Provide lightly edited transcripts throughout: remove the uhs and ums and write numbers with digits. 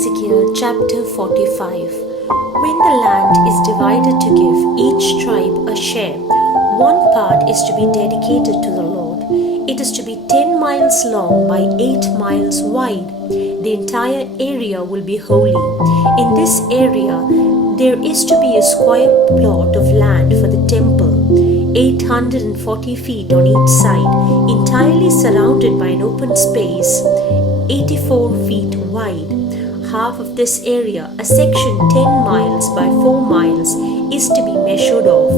Ezekiel chapter 45. When the land is divided to give each tribe a share, one part is to be dedicated to the Lord. It is to be 10 miles long by 8 miles wide. The entire area will be holy. In this area, there is to be a square plot of land for the temple, 840 feet on each side, entirely surrounded by an open space, 84 feet wide. Half of this area, a section 10 miles by 4 miles, is to be measured off.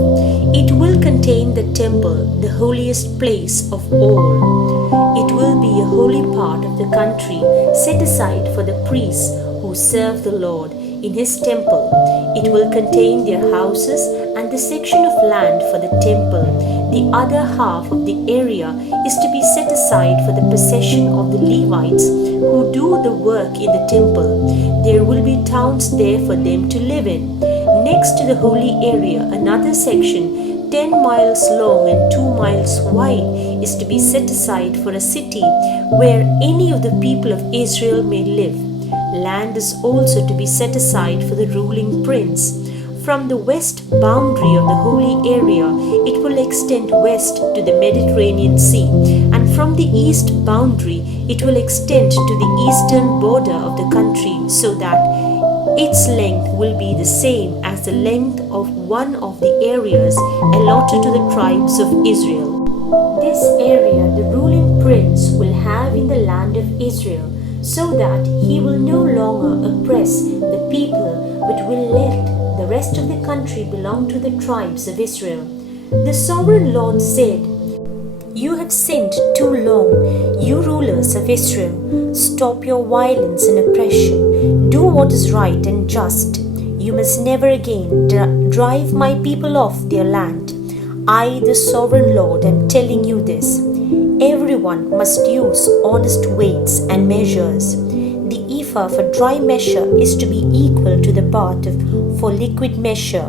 It will contain the temple, the holiest place of all. It will be a holy part of the country set aside for the priests who serve the Lord in his temple. It will contain their houses and the section of land for the temple. The other half of the area is to be set aside for the possession of the Levites who do the work in the temple. There will be towns there for them to live in. Next to the holy area, another section 10 miles long and 2 miles wide is to be set aside for a city where any of the people of Israel may live. Land is also to be set aside for the ruling prince. From the west boundary of the holy area, it will extend west to the Mediterranean Sea, and from the east boundary, it will extend to the eastern border of the country, so that its length will be the same as the length of one of the areas allotted to the tribes of Israel. This area the ruling prince will have in the land of Israel, so that he will no longer oppress the people, but will let the rest of the country belong to the tribes of Israel. The sovereign Lord said, "You have sinned too long, you rulers of Israel. Stop your violence and oppression. Do what is right and just. You must never again drive my people off their land. I, the sovereign Lord, am telling you this. Everyone must use honest weights and measures. The ephah for dry measure is to be equal to the bath for liquid measure.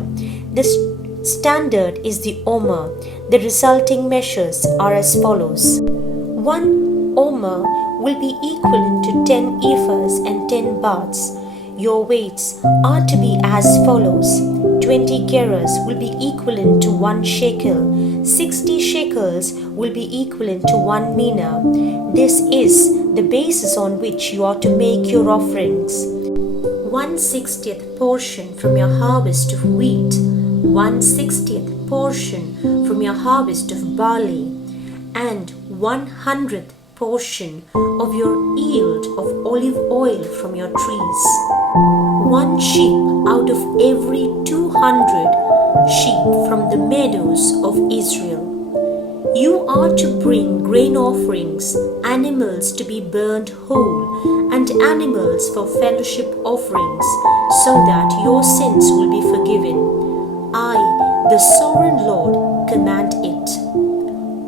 The standard is the omer. The resulting measures are as follows. 1 omer will be equivalent to 10 ephahs and 10 baths. Your weights are to be as follows. 20 gerahs will be equivalent to 1 shekel. 60 shekels will be equivalent to 1 mina. This is the basis on which you are to make your offerings. 1/60th portion from your harvest of wheat, 1/60th portion from your harvest of barley, and 100th portion of your yield of olive oil from your trees. 1 sheep out of every 200 sheep from the meadows of Israel. You are to bring grain offerings, animals to be burnt whole, and animals for fellowship offerings, so that your sins will be forgiven. I, the sovereign Lord, command it.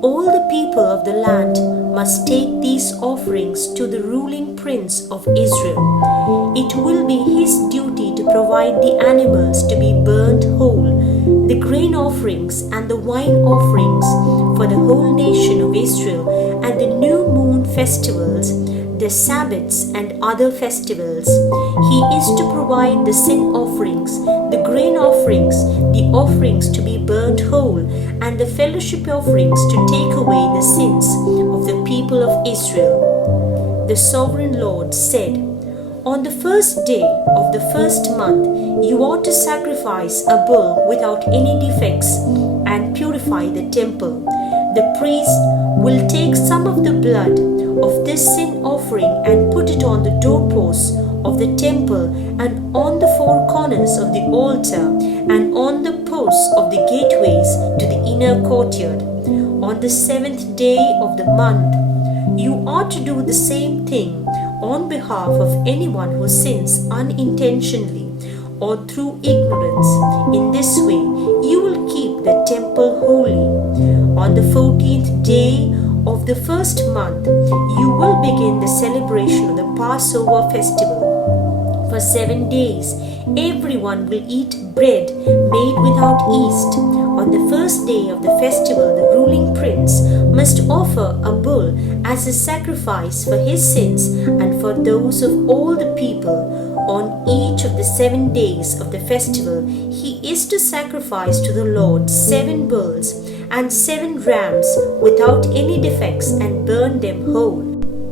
All the people of the land must take these offerings to the ruling prince of Israel. It will be his duty to provide the animals to be burnt whole, the grain offerings and the wine offerings for the whole nation of Israel, and the new moon festivals, the Sabbaths and other festivals. He is to provide the sin offerings, the grain offerings, the offerings to be burnt whole, and the fellowship offerings to take away the sins of the people of Israel. The sovereign Lord said, On the first day of the first month, you ought to sacrifice a bull without any defects and purify the temple. The priest will take some of the blood of this sin offering and put it on the doorposts of the temple and on the 4 corners of the altar and on the posts of the gateways to the inner courtyard. On the 7th day of the month, you ought to do the same thing on behalf of anyone who sins unintentionally or through ignorance. In this way, you will keep the temple holy. On the 14th day of the first month, you will begin the celebration of the Passover festival. For 7 days, everyone will eat bread made without yeast. On the first day of the festival, the ruling prince must offer a bull as a sacrifice for his sins and for those of all the people. On each of the 7 days of the festival, he is to sacrifice to the Lord 7 bulls and 7 rams without any defects and burn them whole.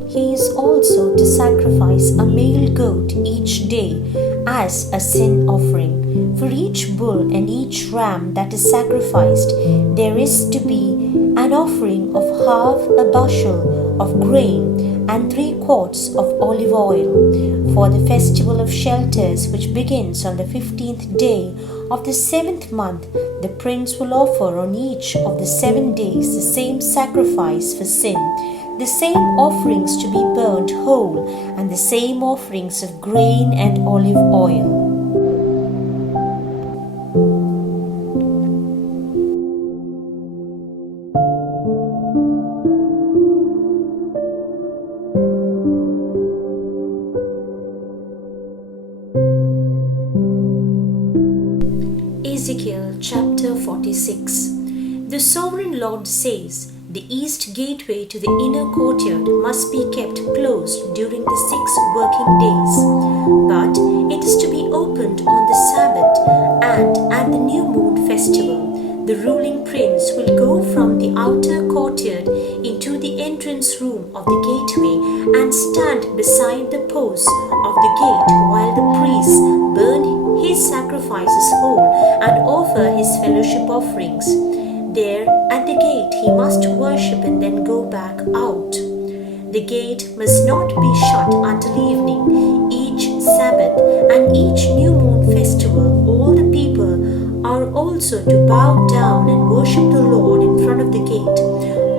He is also to sacrifice a male goat each day as a sin offering. For each bull and each ram that is sacrificed, there is to be an offering of half a bushel of grain and 3 quarts of olive oil. For the festival of shelters, which begins on the 15th day of the 7th month, the prince will offer on each of the 7 days the same sacrifice for sin, the same offerings to be burnt whole, and the same offerings of grain and olive oil. Ezekiel chapter 46. The sovereign Lord says, the east gateway to the inner courtyard must be kept closed during the 6 working days, but it is to be opened on the Sabbath and at the new moon festival. The ruling prince will go from the outer courtyard into the entrance room of the gateway and stand beside the posts of the gate while the priests burn his sacrifices whole and offer his fellowship offerings. There at the gate he must worship and then go back out. The gate must not be shut until evening. Each Sabbath and each new moon festival, all the people are also to bow down and worship the Lord in front of the gate.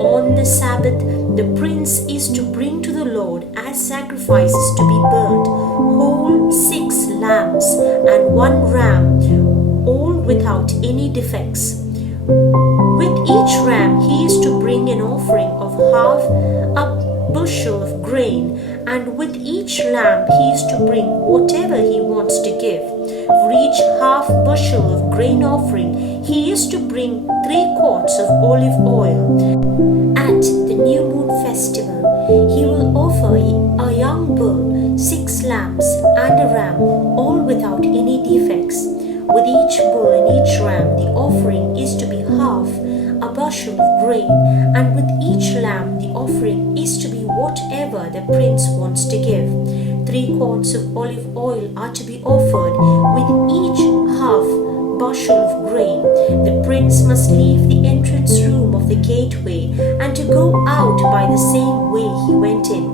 On the Sabbath, the prince is to bring to the Lord as sacrifices to be burnt whole 6 lambs and 1 ram, all without any defects. With each ram he is to bring an offering of half a bushel of grain, and with each lamb he is to bring whatever he wants to give. For each half bushel of grain offering he is to bring 3 quarts of olive oil. At the new moon festival he will offer a young bull, 6 lambs and a ram, all without any defects. With each bull and each ram the offering is to be half a bushel of grain, and with each lamb the offering is to be whatever the prince wants to give. 3 quarts of olive oil are to be offered with each half bushel of grain. The prince must leave the entrance room of the gateway and to go out by the same way he went in.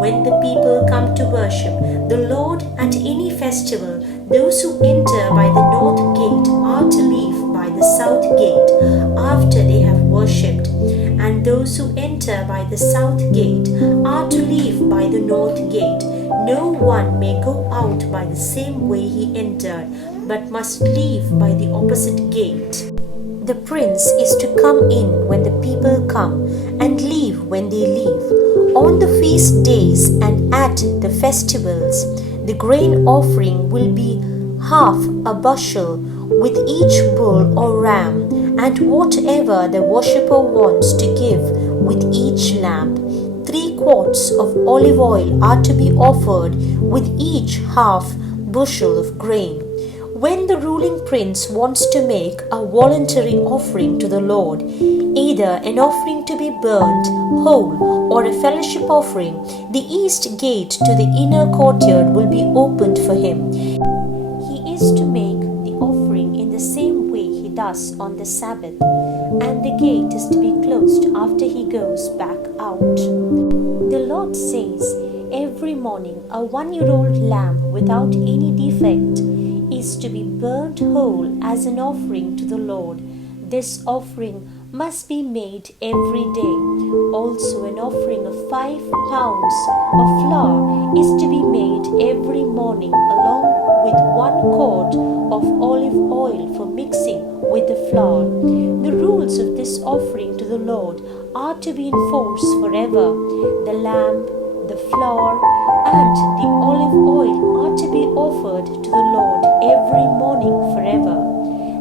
When the people come to worship the Lord at any festival, those who enter by the north gate are to leave by the south gate after they have worshipped, and those who enter by the south gate are to leave by the north gate. No one may go out by the same way he entered, but must leave by the opposite gate. The prince is to come in when the people come and leave when they leave. On the feast days and at the festivals, the grain offering will be half a bushel with each bull or ram, and whatever the worshipper wants to give with each lamb. 3 quarts of olive oil are to be offered with each half bushel of grain. When the ruling prince wants to make a voluntary offering to the Lord, either an offering to be burnt whole or a fellowship offering, the east gate to the inner courtyard will be opened for him. He is to make the offering in the same way he does on the Sabbath, and the gate is to be closed after he goes back out. The Lord says, every morning a 1-year-old lamb without any defect is to be burnt whole as an offering to the Lord. This offering must be made every day. Also an offering of 5 pounds of flour is to be made every morning, along with 1 quart of olive oil for mixing with the flour. The rules of this offering to the Lord are to be in force forever. The lamb, the flour, and the olive oil are to be offered to the Lord every morning forever.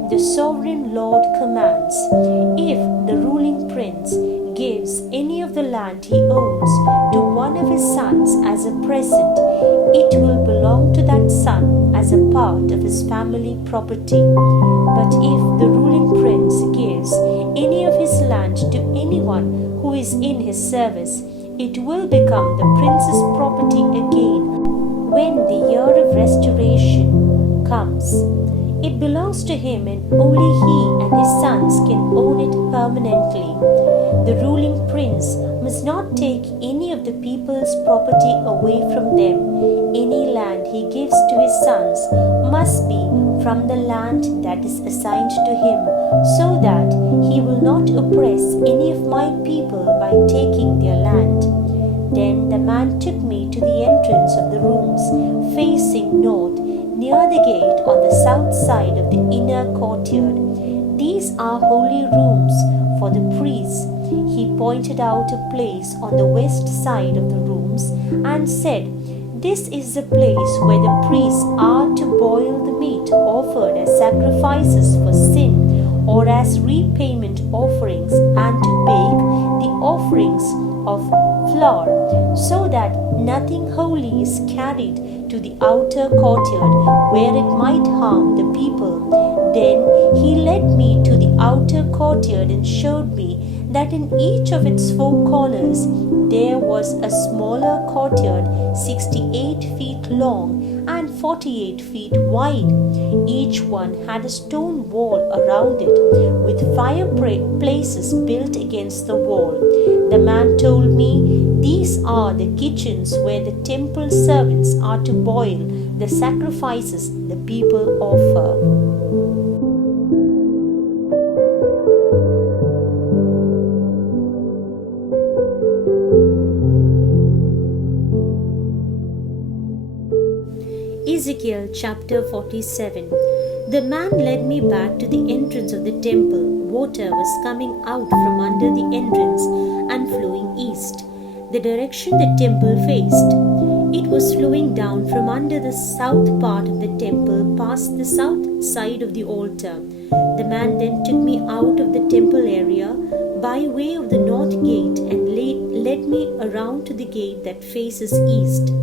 The sovereign Lord commands, if the ruling prince gives any of the land he owns to one of his sons as a present, it will belong belong to that son as a part of his family property. But if the ruling prince gives any of his land to anyone who is in his service, it will become the prince's property again when the year of restoration comes. It belongs to him, and only he and his sons can own it permanently. The ruling prince must not take any of the people's property away from them. Any land he gives to his sons must be from the land that is assigned to him, so that he will not oppress any of my people by taking their land. Then the man took me to the entrance of the rooms facing north, near the gate on the south side of the inner courtyard. These are holy rooms for the priests. He pointed out a place on the west side of the rooms and said, "This is the place where the priests are to boil the meat offered as sacrifices for sin or as repayment offerings, and to bake the offerings of flour, so that nothing holy is carried to the outer courtyard where it might harm the people." Then he led me to the outer courtyard and showed me that in each of its four corners there was a smaller courtyard 68 feet long and 48 feet wide. Each one had a stone wall around it, with fireplaces built against the wall. The man told me, "These are the kitchens where the temple servants are to boil the sacrifices the people offer." Ezekiel chapter 47. The man led me back to the entrance of the temple. Water was coming out from under the entrance and flowing east, the direction the temple faced. It was flowing down from under the south part of the temple past the south side of the altar. The man then took me out of the temple area by way of the north gate and led me around to the gate that faces east.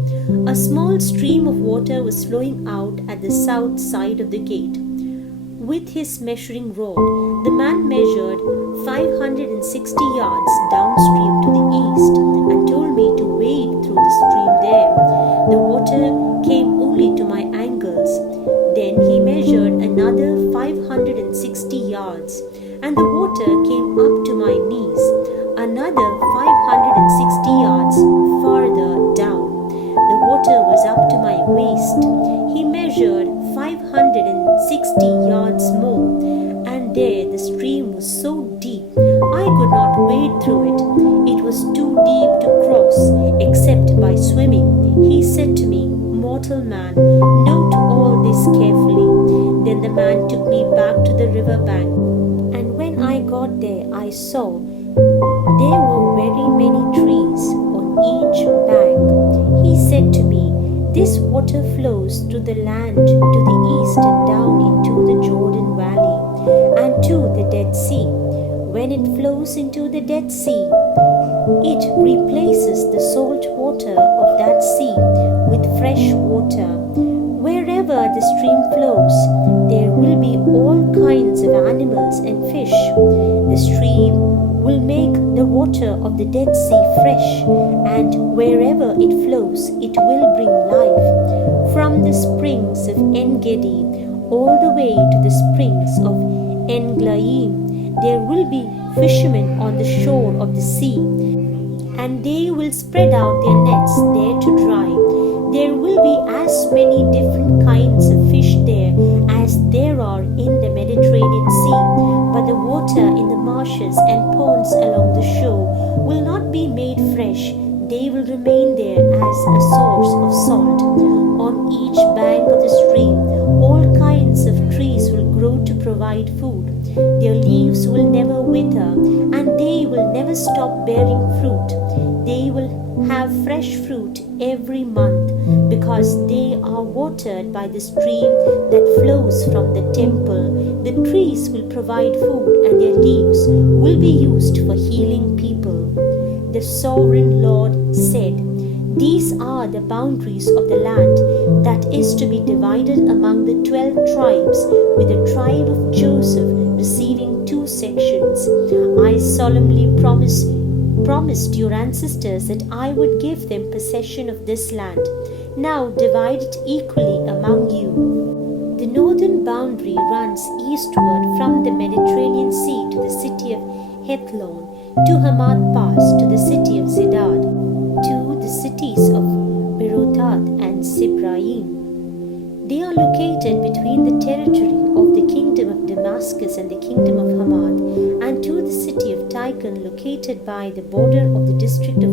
A small stream of water was flowing out at the south side of the gate. With his measuring rod, the man measured 560 yards downstream to the east and told me to wade through the stream there. The water came only to my ankles. Then he measured another 560 yards, and the water came up to my knees. Another 560 yards farther down, the water was up to my waist. He measured 560 yards more, and there the stream was so deep I could not wade through it. It was too deep to cross except by swimming. He said to me, "Mortal man, note all this carefully." Then the man took me back to the river bank, and when I got there I saw there were very many trees on each bank. He said to me, "This water flows through the land to the east and down into the Jordan Valley and to the Dead Sea. When it flows into the Dead Sea, it replaces the salt water of that sea with fresh water. Wherever the stream flows, there will be all kinds of animals and fish. The stream will make the water of the Dead Sea fresh, and wherever it flows, it will bring life. From the springs of En-Gedi all the way to the springs of En-Glaim, there will be fishermen on the shore of the sea, and they will spread out their nets there to dry. There will be as many different kinds of fish there as there are in the Mediterranean Sea, but the water in the marshes and ponds along the shore will not be made fresh. They will remain there as a source of salt. On each bank of the stream, all kinds of trees will grow to provide food. Their leaves will never wither, and they will never stop bearing fruit. They will have fresh fruit every month, because they are watered by the stream that flows from the temple. The trees will provide food, and their leaves will be used for healing people. The sovereign Lord said, These are the boundaries of the land that is to be divided among the 12 tribes, with the tribe of Joseph receiving 2 sections. I solemnly promised your ancestors that I would give them possession of this land. Now divide it equally among you. The northern boundary runs eastward from the Mediterranean Sea to the city of Hethlon, to Hamath Pass, to the city of Zedad, to the cities of Berotath and Sibraim. They are located between the territory of the kingdom of Damascus and the kingdom of Hamath, and to the city of Tychon, located by the border of the district of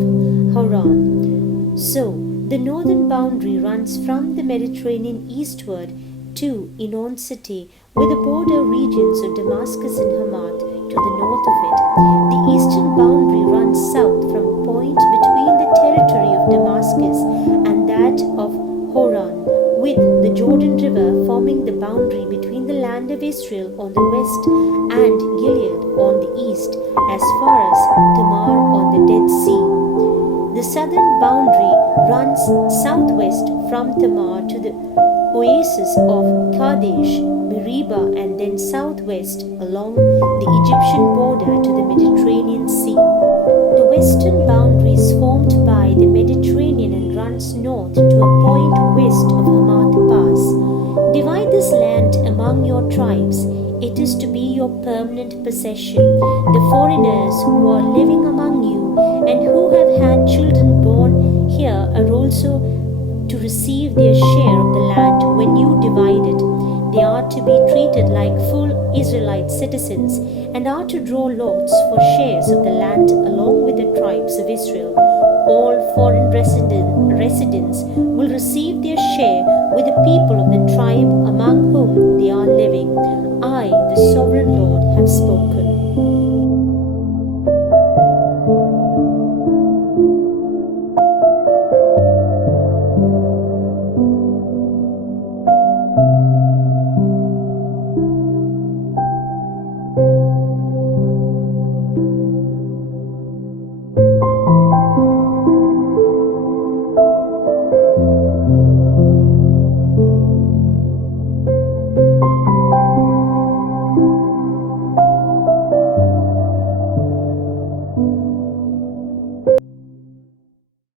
Hauran. So, the northern boundary runs from the Mediterranean eastward to Enon city, with the border regions of Damascus and Hamath to the north of it. The eastern boundary runs south from a point between the territory of Damascus and that of Hauran, with the Jordan River forming the boundary between the land of Israel on the west and Gilead on the east, as far as Tamar on the Dead Sea. The southern boundary runs southwest from Thoma to the oasis of Kadesh, Meribah, and then southwest along the Egyptian border to the Mediterranean Sea. The western boundary is formed by the Mediterranean and runs north to a point west of Hamath Pass. Divide this land among your tribes. It is to be your permanent possession. The foreigners who are living among you and who have had children born here are also to receive their share of the land when you divide it. They are to be treated like full Israelite citizens and are to draw lots for shares of the land along with the tribes of Israel. All foreign